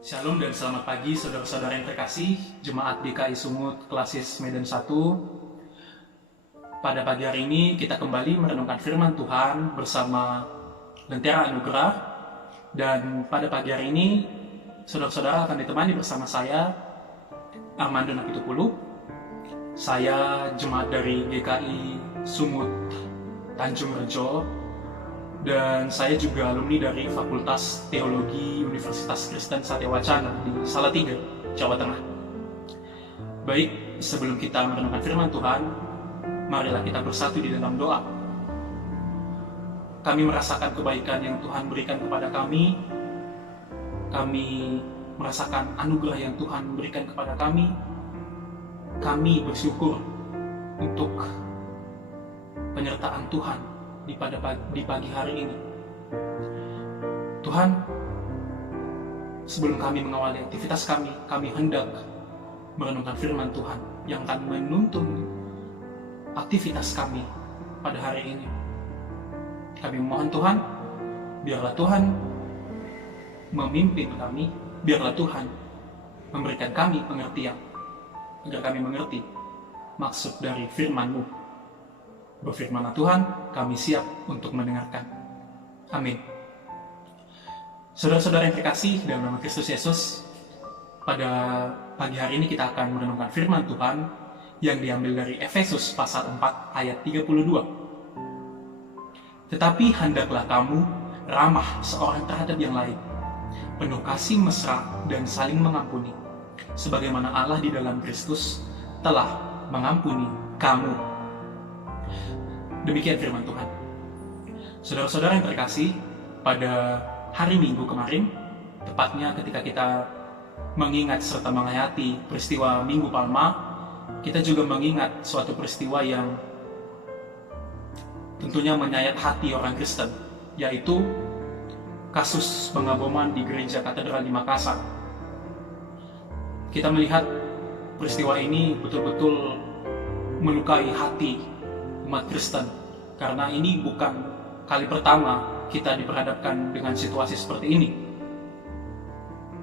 Shalom dan selamat pagi saudara-saudara yang terkasih, Jemaat GKI Sumut Klasis Medan 1. Pada pagi hari ini kita kembali merenungkan firman Tuhan bersama Lentera Anugerah. Dan pada pagi hari ini saudara-saudara akan ditemani bersama saya, Armando Napitupulu. Saya jemaat dari GKI Sumut Tanjung Rejo, dan saya juga alumni dari Fakultas Teologi Universitas Kristen Satya Wacana di Salatiga, Jawa Tengah. Baik, sebelum kita merenungkan firman Tuhan, marilah kita bersatu di dalam doa. Kami merasakan kebaikan yang Tuhan berikan kepada kami. Kami merasakan anugerah yang Tuhan berikan kepada kami. Kami bersyukur untuk penyertaan Tuhan di pagi hari ini. Tuhan, sebelum kami mengawali aktivitas kami hendak merenungkan firman Tuhan yang akan menuntun aktivitas kami pada hari ini. Kami memohon Tuhan, biarlah Tuhan memimpin kami, biarlah Tuhan memberikan kami pengertian, agar kami mengerti maksud dari firman-Mu. Berfirmanlah Tuhan, kami siap untuk mendengarkan. Amin. Saudara-saudara yang terkasih dalam nama Kristus Yesus, pada pagi hari ini kita akan merenungkan firman Tuhan yang diambil dari Efesus pasal 4 ayat 32. Tetapi hendaklah kamu ramah seorang terhadap yang lain, penuh kasih mesra dan saling mengampuni, sebagaimana Allah di dalam Kristus telah mengampuni kamu. Demikian firman Tuhan. Saudara-saudara yang terkasih, pada hari Minggu kemarin, tepatnya ketika kita mengingat serta menghayati peristiwa Minggu Palma, kita juga mengingat suatu peristiwa yang tentunya menyayat hati orang Kristen, yaitu kasus pengaboman di Gereja Katedral di Makassar. Kita melihat peristiwa ini betul-betul melukai hati umat Kristen, karena ini bukan kali pertama kita diperhadapkan dengan situasi seperti ini.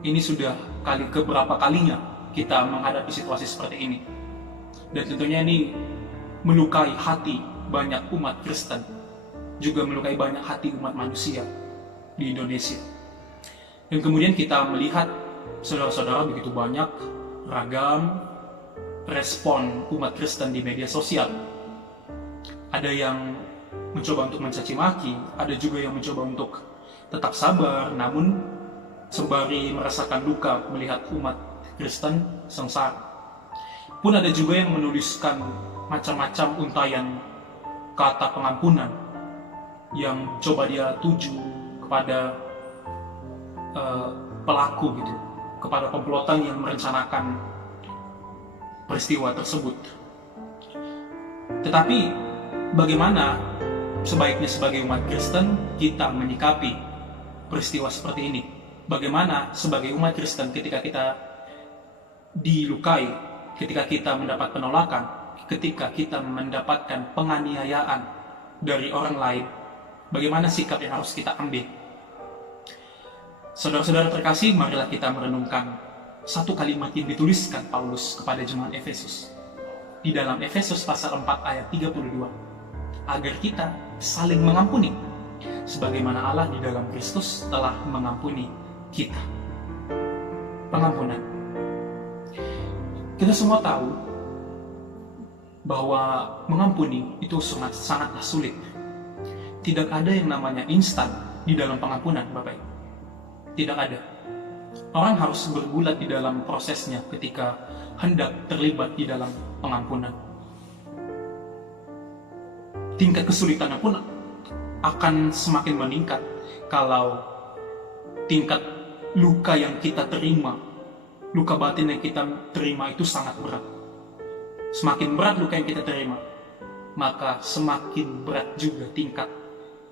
Ini sudah kali keberapa kalinya kita menghadapi situasi seperti ini, dan tentunya ini melukai hati banyak umat Kristen, juga melukai banyak hati umat manusia di Indonesia. Dan kemudian kita melihat saudara-saudara begitu banyak ragam respon umat Kristen di media sosial. Ada yang mencoba untuk mencaci maki, ada juga yang mencoba untuk tetap sabar, namun sembari merasakan duka melihat umat Kristen sengsara. Pun ada juga yang menuliskan macam-macam untayan kata pengampunan yang coba dia tuju kepada pelaku gitu, kepada komplotan yang merencanakan peristiwa tersebut. Tetapi bagaimana sebaiknya sebagai umat Kristen kita menyikapi peristiwa seperti ini? Bagaimana sebagai umat Kristen ketika kita dilukai, ketika kita mendapat penolakan, ketika kita mendapatkan penganiayaan dari orang lain? Bagaimana sikap yang harus kita ambil? Saudara-saudara terkasih, marilah kita merenungkan satu kalimat yang dituliskan Paulus kepada jemaat Efesus di dalam Efesus pasal 4 ayat 32. Agar kita saling mengampuni, sebagaimana Allah di dalam Kristus telah mengampuni kita. Pengampunan. Kita semua tahu bahwa mengampuni itu sangatlah sulit. Tidak ada yang namanya instan di dalam pengampunan, Bapak Ibu. Tidak ada. Orang harus bergulat di dalam prosesnya ketika hendak terlibat di dalam pengampunan. Tingkat kesulitannya pun akan semakin meningkat kalau tingkat luka yang kita terima, luka batin yang kita terima itu sangat berat. Semakin berat luka yang kita terima, maka semakin berat juga tingkat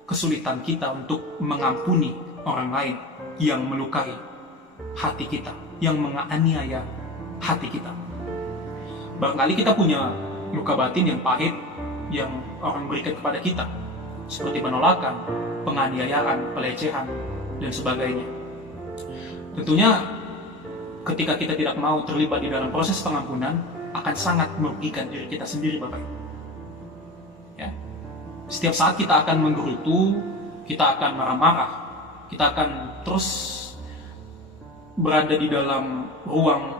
kesulitan kita untuk mengampuni orang lain yang melukai hati kita, yang menganiaya hati kita. Barangkali kita punya luka batin yang pahit, yang orang berikan kepada kita, seperti penolakan, penganiayaan, pelecehan, dan sebagainya. Tentunya ketika kita tidak mau terlibat di dalam proses pengampunan, akan sangat merugikan diri kita sendiri, Bapak Ibu. Ya. Setiap saat kita akan menggerutu, kita akan marah-marah, kita akan terus berada di dalam ruang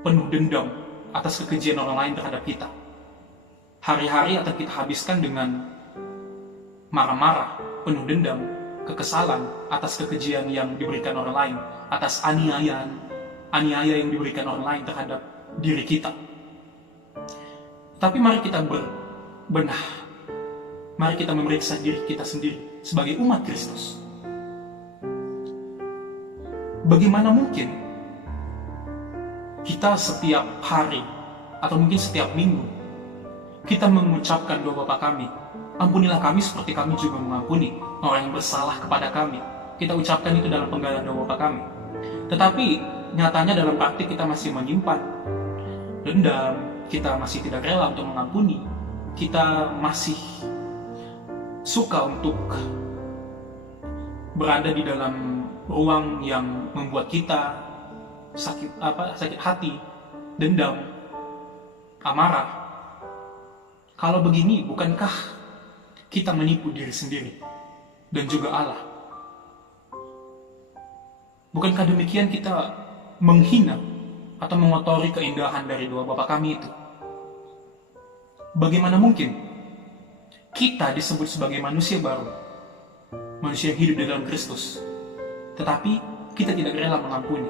penuh dendam atas kekejian orang lain terhadap kita. Hari-hari akan kita habiskan dengan marah-marah, penuh dendam, kekesalan atas kekejian yang diberikan orang lain, atas aniaya yang diberikan orang lain terhadap diri kita. Tapi mari kita berbenah, mari kita memeriksa diri kita sendiri sebagai umat Kristus. Bagaimana mungkin kita setiap hari atau mungkin setiap minggu kita mengucapkan doa Bapa kami, ampunilah kami seperti kami juga mengampuni orang yang bersalah kepada kami. Kita ucapkan itu dalam penggalan doa Bapa kami. Tetapi nyatanya dalam praktik kita masih menyimpan dendam, kita masih tidak rela untuk mengampuni, kita masih suka untuk berada di dalam ruang yang membuat kita sakit hati, dendam, amarah. Kalau begini, bukankah kita menipu diri sendiri dan juga Allah? Bukankah demikian kita menghina atau mengotori keindahan dari doa Bapa kami itu? Bagaimana mungkin kita disebut sebagai manusia baru, manusia yang hidup di dalam Kristus, tetapi kita tidak rela mengampuni?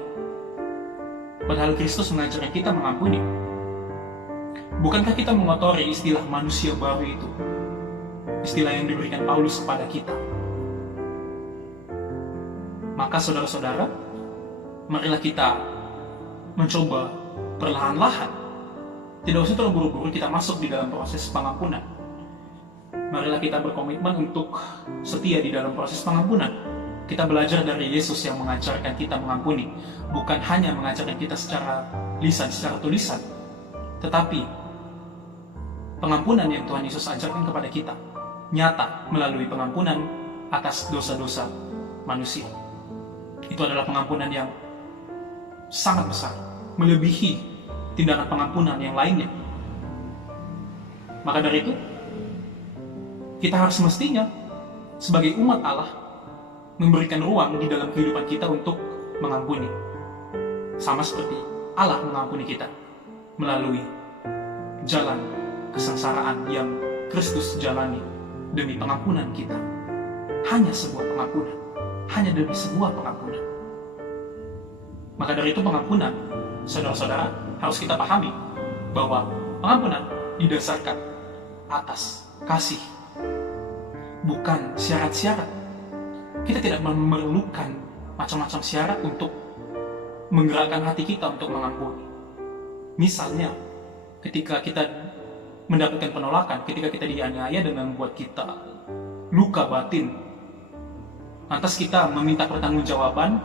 Padahal Kristus mengajarkan kita mengampuni. Bukankah kita mengotori istilah manusia baru itu, istilah yang diberikan Paulus kepada kita? Maka saudara-saudara, marilah kita mencoba perlahan-lahan, tidak usah terburu-buru kita masuk di dalam proses pengampunan. Marilah kita berkomitmen untuk setia di dalam proses pengampunan. Kita belajar dari Yesus yang mengajarkan kita mengampuni, bukan hanya mengajarkan kita secara lisan, secara tulisan, tetapi pengampunan yang Tuhan Yesus ajarkan kepada kita nyata melalui pengampunan atas dosa-dosa manusia. Itu adalah pengampunan yang sangat besar, melebihi tindakan pengampunan yang lainnya. Maka dari itu, kita harus semestinya sebagai umat Allah memberikan ruang di dalam kehidupan kita untuk mengampuni, sama seperti Allah mengampuni kita melalui jalan kesengsaraan yang Kristus jalani demi pengampunan kita. Hanya sebuah pengampunan, hanya demi sebuah pengampunan. Maka dari itu pengampunan, saudara-saudara, harus kita pahami bahwa pengampunan didasarkan atas kasih, bukan syarat-syarat. Kita tidak memerlukan macam-macam syarat untuk menggerakkan hati kita untuk mengampuni. Misalnya, ketika kita mendapatkan penolakan, ketika kita dianiaya dan membuat kita luka batin, lantas kita meminta pertanggungjawaban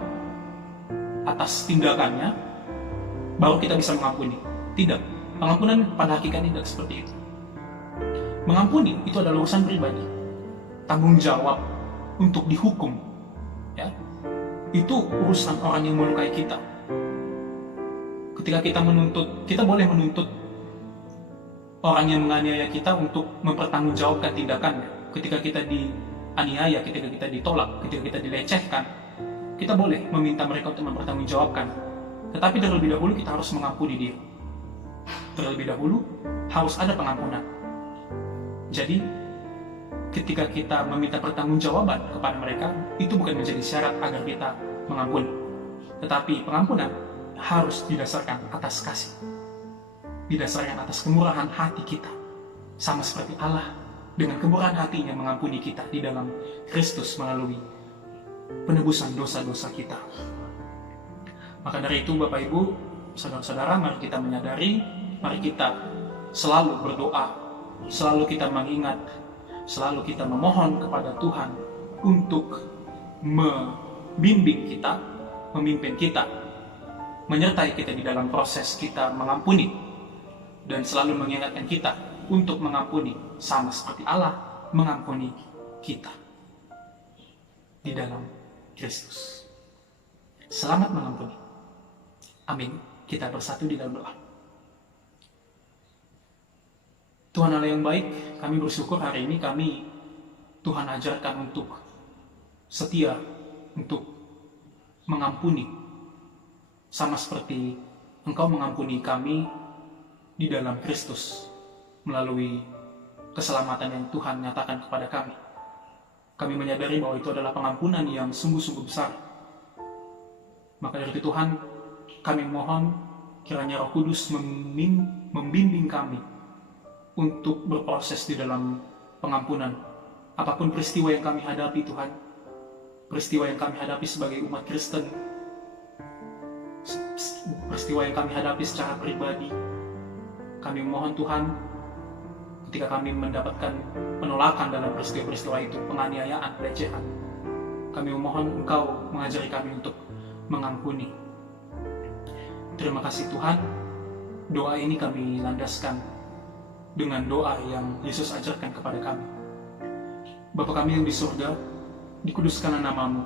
atas tindakannya, baru kita bisa mengampuni. Tidak, pengampunan pada hakikatnya tidak seperti itu. Mengampuni itu adalah urusan pribadi, tanggung jawab untuk dihukum, ya, itu urusan orang yang melukai kita. Ketika kita menuntut, kita boleh menuntut orang yang menganiaya kita untuk mempertanggungjawabkan tindakannya. Ketika kita dianiaya, ketika kita ditolak, ketika kita dilecehkan, kita boleh meminta mereka untuk mempertanggungjawabkan. Tetapi terlebih dahulu kita harus mengampuni dia. Terlebih dahulu harus ada pengampunan. Jadi, ketika kita meminta pertanggungjawaban kepada mereka, itu bukan menjadi syarat agar kita mengampuni. Tetapi pengampunan harus didasarkan atas kasih, didasarkan atas kemurahan hati kita, sama seperti Allah dengan kemurahan hatinya mengampuni kita di dalam Kristus melalui penebusan dosa-dosa kita. Maka dari itu, Bapak Ibu, saudara-saudara, mari kita menyadari, mari kita selalu berdoa, selalu kita mengingat, selalu kita memohon kepada Tuhan untuk membimbing kita, memimpin kita, menyertai kita di dalam proses kita mengampuni, dan selalu mengingatkan kita untuk mengampuni, sama seperti Allah mengampuni kita di dalam Kristus. Selamat mengampuni. Amin. Kita bersatu di dalam doa. Tuhan Allah yang baik, kami bersyukur hari ini Tuhan ajarkan untuk setia, untuk mengampuni, sama seperti Engkau mengampuni kami di dalam Kristus melalui keselamatan yang Tuhan nyatakan kepada kami. Kami menyadari bahwa itu adalah pengampunan yang sungguh-sungguh besar. Maka dari itu Tuhan, kami mohon kiranya Roh Kudus membimbing kami untuk berproses di dalam pengampunan. Apapun peristiwa yang kami hadapi Tuhan, peristiwa yang kami hadapi sebagai umat Kristen, peristiwa yang kami hadapi secara pribadi, kami mohon Tuhan, ketika kami mendapatkan penolakan dalam peristiwa-peristiwa itu, penganiayaan, pelecehan, kami mohon Engkau mengajari kami untuk mengampuni. Terima kasih Tuhan, doa ini kami landaskan dengan doa yang Yesus ajarkan kepada kami. Bapa kami yang di surga, dikuduskanlah nama-Mu,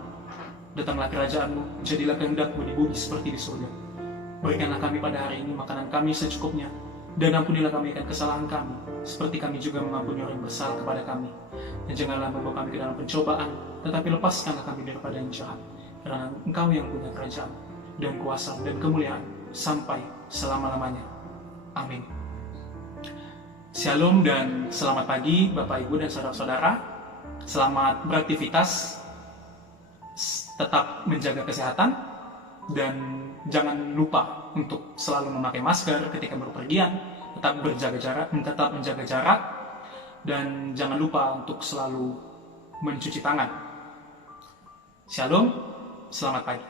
datanglah kerajaan-Mu, jadilah kehendak-Mu di bumi seperti di surga. Berikanlah kami pada hari ini makanan kami secukupnya, dan ampunilah kami akan kesalahan kami, seperti kami juga mengampuni orang yang bersalah kepada kami. Dan janganlah membawa kami ke dalam pencobaan, tetapi lepaskanlah kami daripada yang jahat. Karena Engkau yang punya kerajaan, dan kuasa, dan kemuliaan, sampai selama-lamanya. Amin. Shalom dan selamat pagi Bapak, Ibu, dan saudara-saudara. Selamat beraktivitas, tetap menjaga kesehatan, dan jangan lupa untuk selalu memakai masker ketika berpergian, tetap menjaga jarak, dan jangan lupa untuk selalu mencuci tangan. Shalom, selamat pagi.